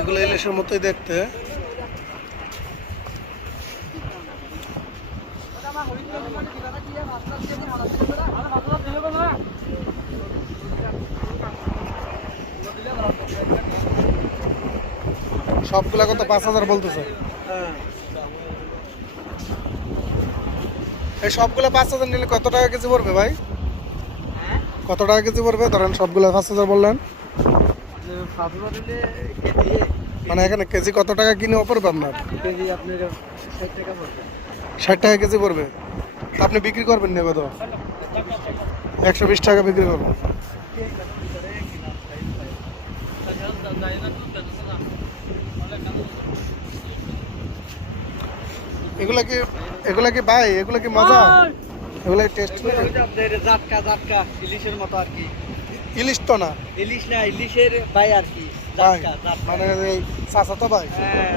এগুলো ইলিশের মতোই দেখতে। সবগুলা কত? 5,000 বলতেছে। এই সবগুলা 5,000 নিলে কত টাকা কেজি পড়বে ভাই? কত টাকা কেজি পড়বে? ধরেন সবগুলা 5,000 বললেন, মানে এখানে কেজি কত টাকা কিনে পড়বে আপনার? 60 টাকা কেজি পড়বে। আপনি বিক্রি করবেন না কত? 120 টাকা বিক্রি করবেন। এগুলা কি ভাই, এগুলা কি মজা? এগুলা টেস্ট ইলিশের মতো আর কি। ইলিশ তো না, ইলিশ না, ইলিশের ভাই আর কি। ভাই মানে এই চাচা তো ভাই। হ্যাঁ,